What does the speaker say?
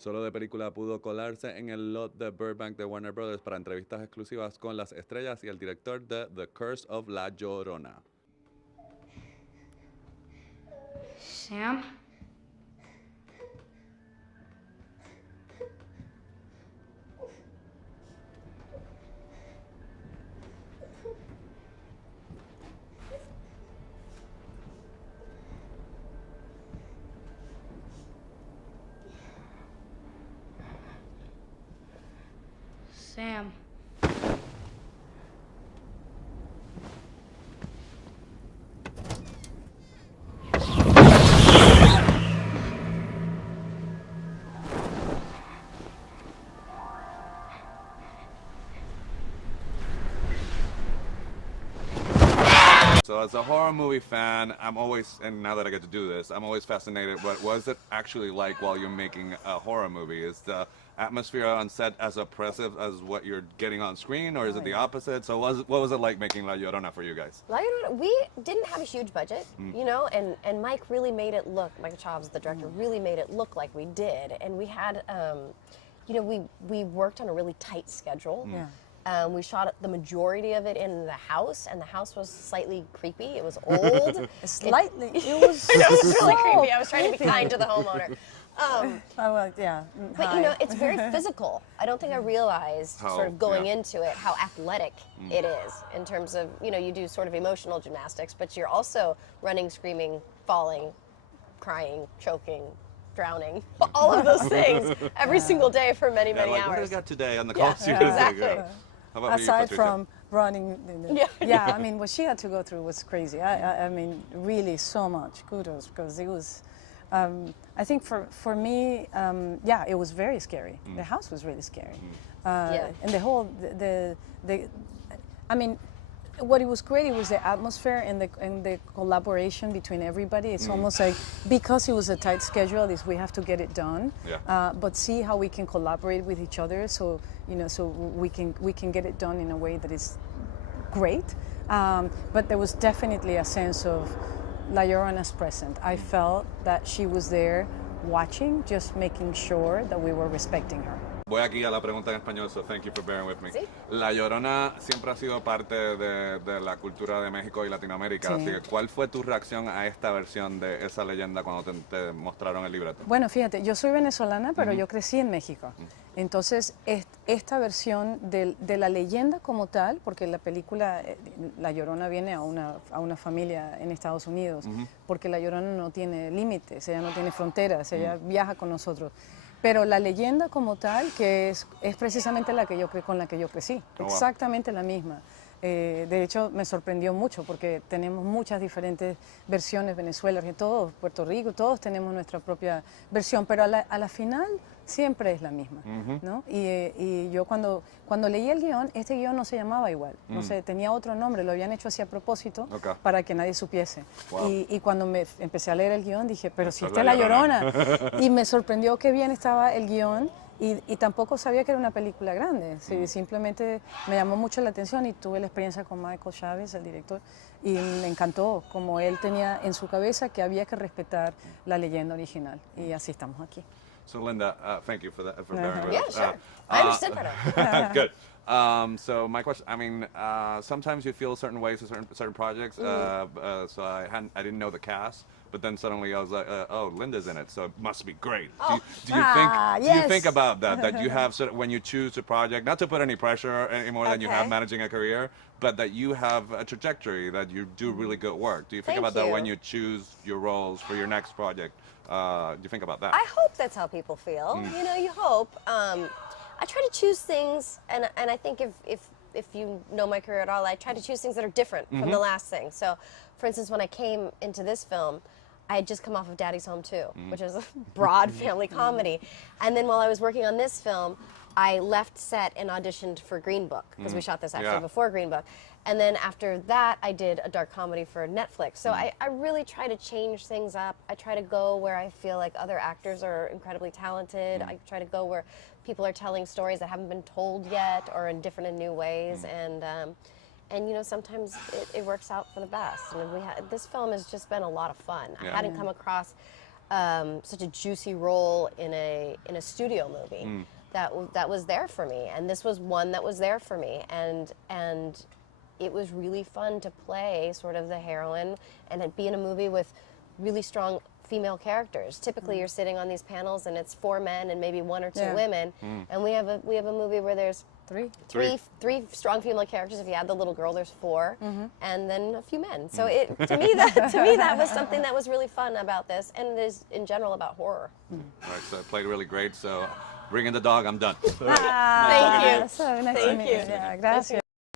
Solo de película pudo colarse en el lot de Burbank de Warner Brothers para entrevistas exclusivas con las estrellas y el director de The Curse of La Llorona. Sam? Sam. So as a horror movie fan, I'm always, and now that I get to do this, I'm always fascinated. What was it actually like while you're making a horror movie? Is the atmosphere on set as oppressive as what you're getting on screen, or is it the opposite? So what was it like making La Llorona for you guys? La Llorona, we didn't have a huge budget, you know, and Mike really made it look, Mike Chavez, the director, really made it look like we did. And we had, you know, we worked on a really tight schedule. Yeah. We shot the majority of it in the house, and the house was slightly creepy. It was old. Slightly. It was really creepy. I was trying to be kind to the homeowner. Well, yeah. But you know, it's very physical. I don't think I realized sort of going into it how athletic it is in terms of, you know, you do sort of emotional gymnastics, but you're also running, screaming, falling, crying, choking, drowning, all of those things every single day for many, many Like, what do we hours. got today on the Yeah, call series? exactly. How about Aside you, Patricia? from running, Yeah. yeah, I mean, what she had to go through was crazy. I mean, really so much kudos, because it was, I think for me, yeah, it was very scary. The house was really scary. And the whole, I mean, what it was great, it was the atmosphere and the collaboration between everybody. It's almost like, because it was a tight schedule, is we have to get it done. Yeah. But see how we can collaborate with each other, so you know, so we can get it done in a way that is great. But there was definitely a sense of La Llorona's present. I felt that she was there watching, just making sure that we were respecting her. Voy aquí a la pregunta en español, so thank you for bearing with me. ¿Sí? La Llorona siempre ha sido parte de la cultura de México y Latinoamérica, Sí. así que ¿cuál fue tu reacción a esta versión de esa leyenda cuando te mostraron el libreto? Bueno, fíjate, yo soy venezolana, pero yo crecí en México. Entonces, esta versión de la leyenda como tal, porque la película La Llorona viene a una familia en Estados Unidos, porque La Llorona no tiene límites, ella no tiene fronteras, ella viaja con nosotros. Pero la leyenda como tal, que es precisamente con la que yo crecí, Oh, wow. exactamente la misma. De hecho, me sorprendió mucho porque tenemos muchas diferentes versiones, Venezuela, todos, Puerto Rico, todos tenemos nuestra propia versión, pero a la final siempre es la misma, ¿no? Y yo cuando leí el guión, este guión no se llamaba igual, no sé, tenía otro nombre, lo habían hecho así a propósito para que nadie supiese. Wow. Y cuando empecé a leer el guión dije, pero si Esta esta es es La La Llorona. Y me sorprendió qué bien estaba el guión. Y tampoco sabía que era una película grande, sí, simplemente me llamó mucho la atención y tuve la experiencia con Michael Chavez, el director, y me encantó como él tenía en su cabeza que había que respetar la leyenda original, y así estamos aquí. So Linda, thank you for bearing with Yeah, us. sure. I understood better. Good. So my question, I mean, sometimes you feel certain ways to certain projects. So I didn't know the cast, but then suddenly I was like, oh, Linda's in it, so it must be great. Do you think about that you have when you choose a project, not to put any pressure any more than you have managing a career, but that you have a trajectory, that you do really good work. Do you think Thank about that you. when you choose your roles for your next project? Do you think about that? I hope that's how people feel. You know, you hope. I try to choose things, and I think if you know my career at all, I try to choose things that are different from the last thing. So, for instance, when I came into this film, I had just come off of Daddy's Home 2, which is a broad family comedy. And then while I was working on this film, I left set and auditioned for Green Book, because we shot this actually before Green Book. And then after that, I did a dark comedy for Netflix. So I really try to change things up. I try to go where I feel like other actors are incredibly talented. I try to go where people are telling stories that haven't been told yet or in different and new ways. And you know, sometimes it works out for the best. And this film has just been a lot of fun. I hadn't come across such a juicy role in a studio movie that was there for me, and this was one that was there for me, and it was really fun to play sort of the heroine and be in a movie with really strong female characters. Typically, you're sitting on these panels and it's 4 men and maybe 1 or 2 women, and we have a movie where there's three strong female characters. If you add the little girl, there's 4, and then a few men. So to me that was something that was really fun about this, and it is in general about horror. All right, so I played really great. So bring in the dog. I'm done. Thank you. So nice to Thank meet you. you. Yeah, gracias.